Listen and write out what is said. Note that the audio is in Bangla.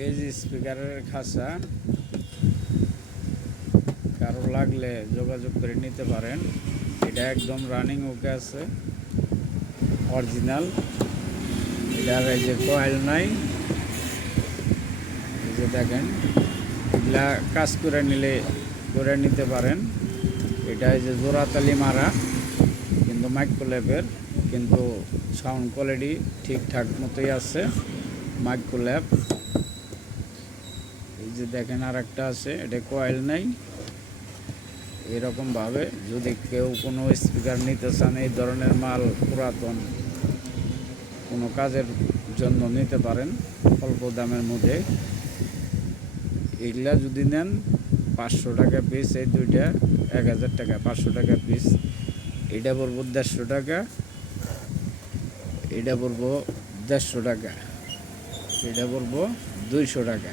বেজ স্পিকারের খাঁচা। কারও লাগলে যোগাযোগ করে নিতে পারেন। এটা একদম রানিং ওকে আছে। অরিজিনাল এটার এই যে কয়েল নাই। এই যে দেখেন, এগুলা কাজ করে নিলে, করে নিতে পারেন। এটা এই যে জোড়াতালি মারা, কিন্তু মাইক্রোল্যাপের কিন্তু সাউন্ড কোয়ালিটি ঠিকঠাক মতোই আছে। মাইক্রোল্যাপ এই যে দেখেন আর একটা আছে, এটা কয়েল নাই। এরকমভাবে যদি কেউ কোনো স্পিকার নিতে চান, এই ধরনের মাল পুরাতন কোনো কাজের জন্য নিতে পারেন, অল্প দামের মধ্যে। এগুলা যদি নেন, পাঁচশো টাকা পিস এই দুইটা এক হাজার টাকা, পাঁচশো টাকা পিস এটা পড়ব দেড়শো টাকা এটা পড়ব দেড়শো টাকা এটা পড়ব দুইশো টাকা।